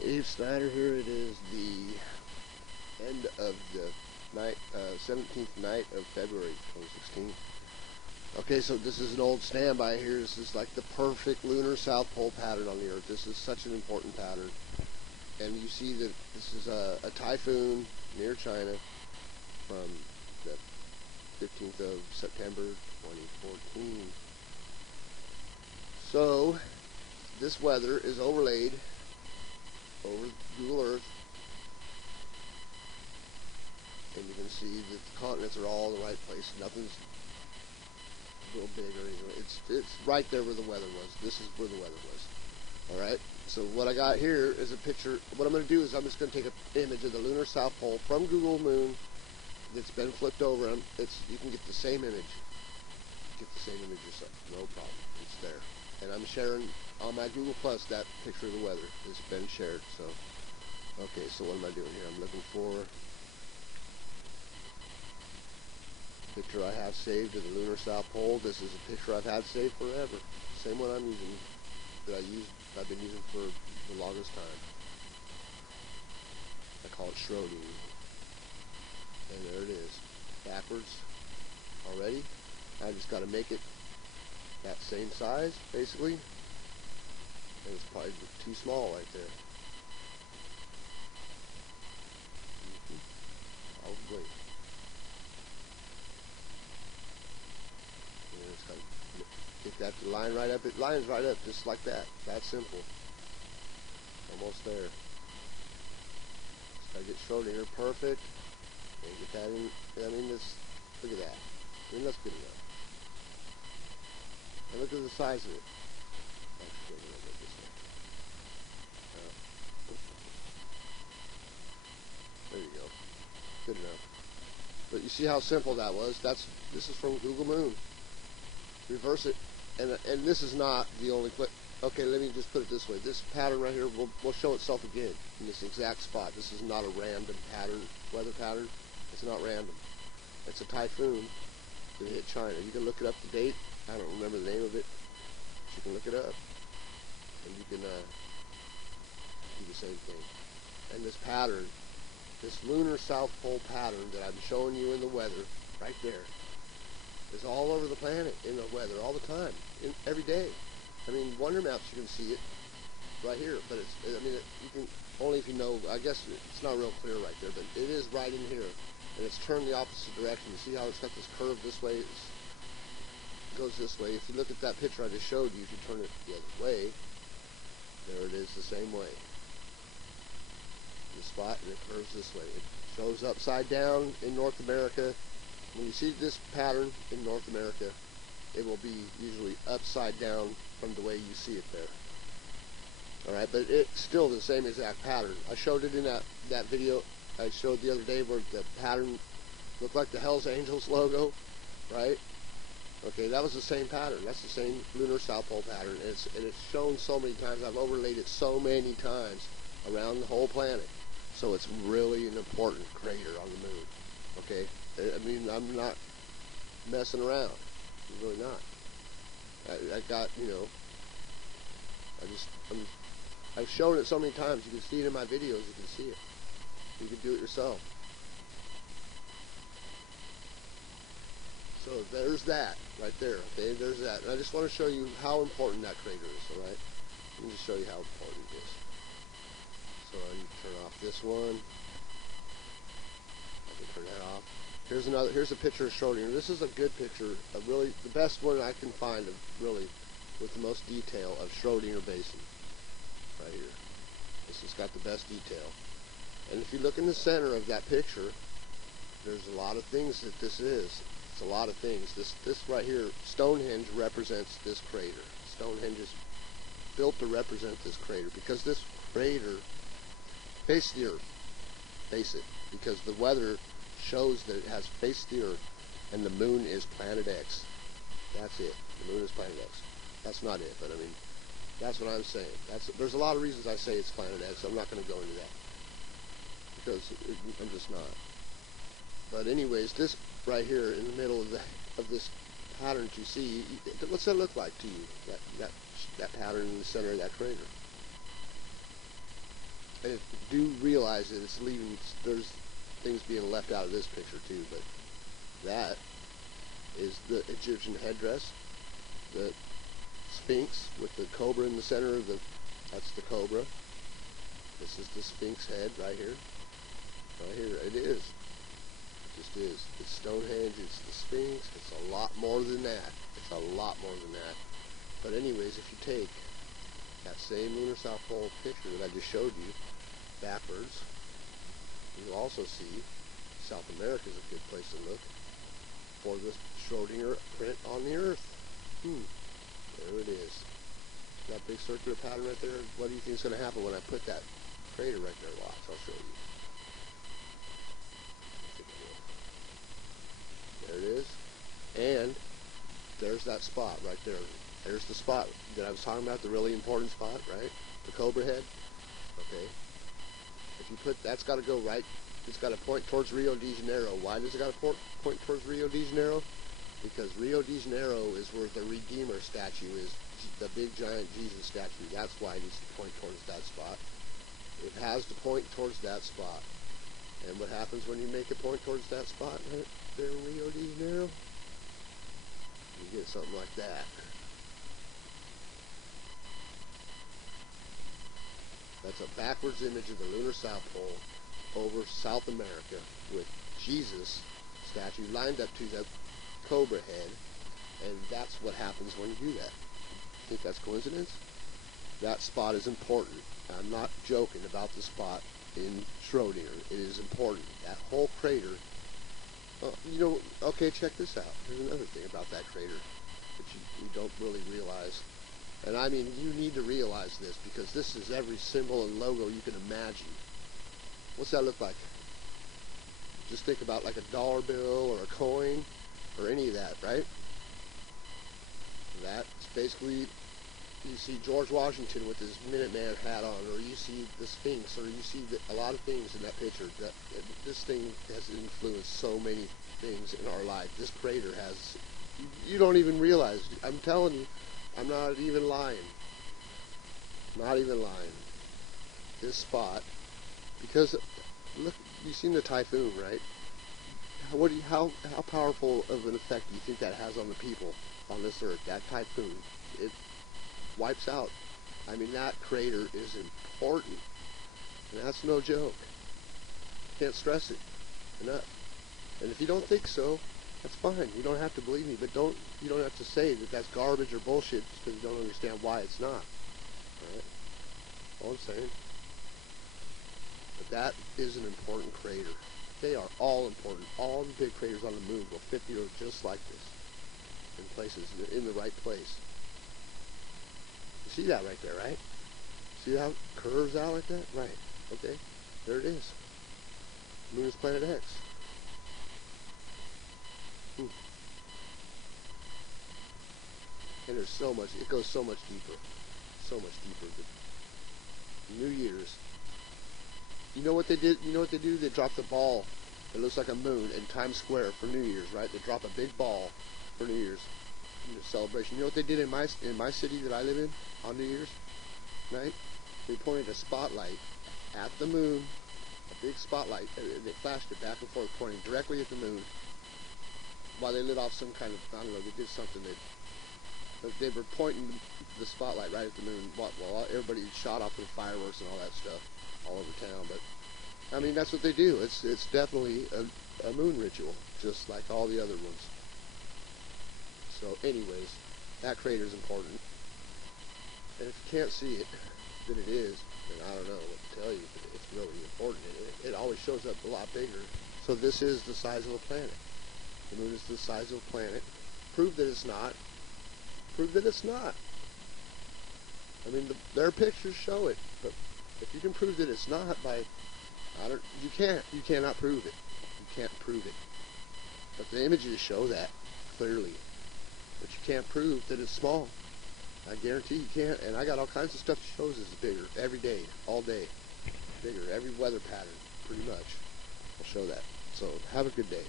Dave Snyder here. It is the end of the night, 17th night of February 2016. Okay, so this is an old standby here. This is like the perfect lunar South Pole pattern on the Earth. This is such an important pattern. And you see that this is a typhoon near China from the 15th of September 2014. So this weather is overlaid over Google Earth, and you can see that the continents are all in the right place. Nothing's real big or anything. It's right there where the weather was. This is where the weather was. All right. So what I got here is a picture. What I'm going to do is I'm just going to take an image of the lunar South Pole from Google Moon that's been flipped over. You can get the same image. Get the same image yourself. No problem. It's there. And I'm sharing on my Google Plus that picture of the weather. It's been shared. So, okay. So what am I doing here? I'm looking for a picture I have saved of the lunar South Pole. This is a picture I've had saved forever. Same one I'm using that I've been using for the longest time. I call it Schrodinger. And there it is. Backwards already. I just got to make it that same size, basically. And it's probably too small right there. Probably. And it's got to get that to line right up. It lines right up just like that. That's simple. Almost there. Just got to get Schrodinger perfect. And get that in. I mean, look at that. I mean, that's good enough. And look at the size of it. There you go. Good enough. But you see how simple that was? This is from Google Moon. Reverse it, and this is not the only clip. Okay, let me just put it this way. This pattern right here will show itself again in this exact spot. This is not a random pattern, weather pattern. It's not random. It's a typhoon that hit China. You can look it up to date. I don't remember the name of it. But you can look it up, and you can do the same thing. And this pattern, this lunar South Pole pattern that I'm showing you in the weather, right there, is all over the planet in the weather all the time, every day. I mean, Wonder Maps, you can see it right here, but you can only if you know. I guess it's not real clear right there, but it is right in here, and it's turned the opposite direction. You see how it's got this curve this way? It goes this way. If you look at that picture I just showed you, if you turn it the other way, there it is the same way. The spot, and it curves this way. It shows upside down in North America. When you see this pattern in North America, it will be usually upside down from the way you see it there. Alright, but it's still the same exact pattern. I showed it in that video I showed the other day where the pattern looked like the Hells Angels logo, right? Okay, that was the same pattern. That's the same lunar South Pole pattern. And it's shown so many times. I've overlaid it so many times around the whole planet. So it's really an important crater on the moon. Okay? I mean, I'm not messing around. I'm really not. I got, you know, I've shown it so many times. You can see it in my videos. You can see it. You can do it yourself. So there's that right there. Okay, there's that. And I just want to show you how important that crater is. All right. Let me just show you how important it is. So you turn off this one. I can turn that off. Here's a picture of Schrodinger. This is a good picture, really the best one I can find of really with the most detail of Schrodinger Basin. Right here. This has got the best detail. And if you look in the center of that picture, there's a lot of things that this is. It's a lot of things. This right here, Stonehenge represents this crater. Stonehenge is built to represent this crater because this crater faced the Earth. Face it, because the weather shows that it has faced the Earth, and the moon is planet X. That's it. The moon is planet X. That's not it, but I mean, that's what I'm saying. There's a lot of reasons I say it's planet X. I'm not going to go into that because I'm just not. But anyways, this right here in the middle of this pattern that you see, what's that look like to you? That pattern in the center of that crater. And do realize that it's leaving, there's things being left out of this picture too, but that is the Egyptian headdress, the Sphinx with the cobra in the center of the, that's the cobra. This is the Sphinx head right here. Right here, it is. It just is. It's Stonehenge, it's the Sphinx, it's a lot more than that. It's a lot more than that. But anyways, if you take that same lunar South Pole picture that I just showed you, backwards, you'll also see South America is a good place to look for the Schrodinger print on the Earth. There it is. That big circular pattern right there. What do you think is going to happen when I put that crater right there? Watch, I'll show you. There it is. And there's that spot right there. There's the spot that I was talking about, the really important spot, right? The Cobra Head. Okay. If you put, that's got to go right, it's got to point towards Rio de Janeiro. Why does it got to point towards Rio de Janeiro? Because Rio de Janeiro is where the Redeemer statue is, the big giant Jesus statue. That's why it needs to point towards that spot. It has to point towards that spot. And what happens when you make it point towards that spot right there in Rio de Janeiro? You get something like that. That's a backwards image of the lunar South Pole over South America with Jesus statue lined up to the Cobra Head, and that's what happens when you do that. Think that's coincidence? That spot is important. I'm not joking about the spot in Schrodinger. It is important. That whole crater, okay, check this out. There's another thing about that crater that you don't really realize. And I mean, you need to realize this, because this is every symbol and logo you can imagine. What's that look like? Just think about like a dollar bill or a coin or any of that, right? That's basically, you see George Washington with his Minuteman hat on, or you see the Sphinx, or you see a lot of things in that picture. This thing has influenced so many things in our life. This crater has, you don't even realize. I'm telling you, I'm not even lying. Not even lying. This spot, because look, you've seen the typhoon, right? How powerful of an effect do you think that has on the people on this earth? That typhoon, it wipes out. I mean, that crater is important, and that's no joke. Can't stress it enough. And if you don't think so, that's fine. You don't have to believe me, but you don't have to say that that's garbage or bullshit just because you don't understand why it's not. All right? All I'm saying. But that is an important crater. They are all important. All the big craters on the moon will fit the Earth just like this, in places, in the right place. You see that right there, right? See how it curves out like that? Right. Okay. There it is. The moon is planet X. And there's so much, it goes so much deeper. So much deeper. New Year's. You know what they did? You know what they do? They drop the ball that looks like a moon in Times Square for New Year's, right? They drop a big ball for New Year's celebration. You know what they did in my city that I live in on New Year's night? They pointed a spotlight at the moon, a big spotlight, and they flashed it back and forth, pointing directly at the moon, while they lit off some kind of, I don't know, they did something they were pointing the spotlight right at the moon while everybody shot off their fireworks and all that stuff all over town. But I mean, that's what they do. It's definitely a moon ritual, just like all the other ones. So anyways, that crater is important. And if you can't see it, then it is, then I don't know what to tell you, but it's really important. It always shows up a lot bigger. So this is the size of a planet. The moon is the size of a planet. Prove that it's not. Prove that it's not. I mean, their pictures show it, but if you can prove that it's not by, you cannot prove it. You can't prove it. But the images show that clearly. But you can't prove that it's small. I guarantee you can't. And I got all kinds of stuff that shows it's bigger every day, all day. Bigger, every weather pattern, pretty much. I'll show that. So have a good day.